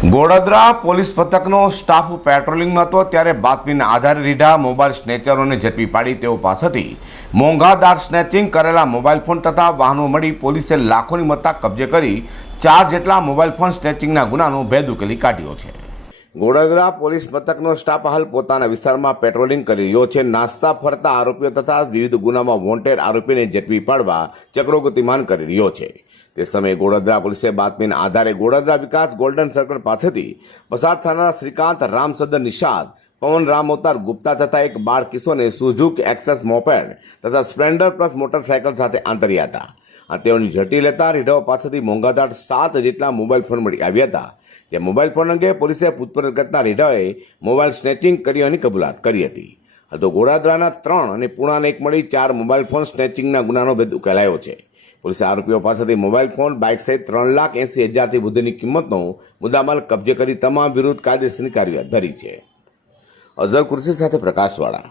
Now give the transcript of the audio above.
Godadara police પથકનો staff પેટ્રોલિંગમાં હતો ત્યારે બાતમીના આધારે રીઢા મોબાઈલ સ્નેચરોને ઝડપી પાડી તેઓ પાસેથી મોંઘાદાર સ્નેચિંગ કરેલા મોબાઈલ ફોન તથા વાહનો મળી પોલીસે લાખોની મત્તા કબજે કરી ચાર જેટલા મોબાઈલ ફોન સ્નેચિંગના ગુનાનો ભેદ ઉકેલી કાઢ્યો છે. ગોડોદરા પોલીસ મથકનો સ્ટાફ હાલ પોતાના વિસ્તારમાં પેટ્રોલિંગ કરી રહ્યો છે. નાસ્તા ફરતા આરોપીઓ તથા વિવિધ ગુનામાં વોન્ટેડ આરોપીને ઝડપી પાડવા ચક્રો ગતિમાન કરી રહ્યો છે. તે સમયે ગોડોદરા પોલીસે બાતમીના આધારે ગોડોદરા વિકાસ ગોલ્ડન સર્કલ પાસેથી પસાર થનારા શ્રીકાંત રામસદર નિષાદ, પવન રામ અવતાર ગુપ્તા તથા એક બાળ કિશોરને સુઝુક એક્સેસ મોપેડ તથા સ્પ્લેન્ડર પ્લસ મોટરસાયકલ સાથે આંતર્યા હતા. આ તેઓની ઝડપી લેતા રીઢાઓ પાસેથી મોંઘાદાટ સાત જેટલા મોબાઈલ ફોન મળી આવ્યા હતા, જે મોબાઈલ ફોન અંગે પોલીસે પૂછપરછ કરતા રીઢાઓએ મોબાઈલ સ્નેચિંગ કર્યાની કબૂલાત કરી હતી. હાલ તો ગોડાદરાના ત્રણ અને પુણાને એક મળી ચાર મોબાઈલ ફોન સ્નેચિંગના ગુનાનો ભેદ ઉકેલાયો છે. પોલીસે આરોપીઓ પાસેથી મોબાઈલ ફોન, બાઇક સહિત ત્રણ લાખ એંસી હજારથી વધુની કિંમતનો મુદ્દામાલ કબજે કરી તમામ વિરુદ્ધ કાયદેસરની કાર્યવાહી ધરી છે. અઝર કુર્સી સાથે પ્રકાશવાળા.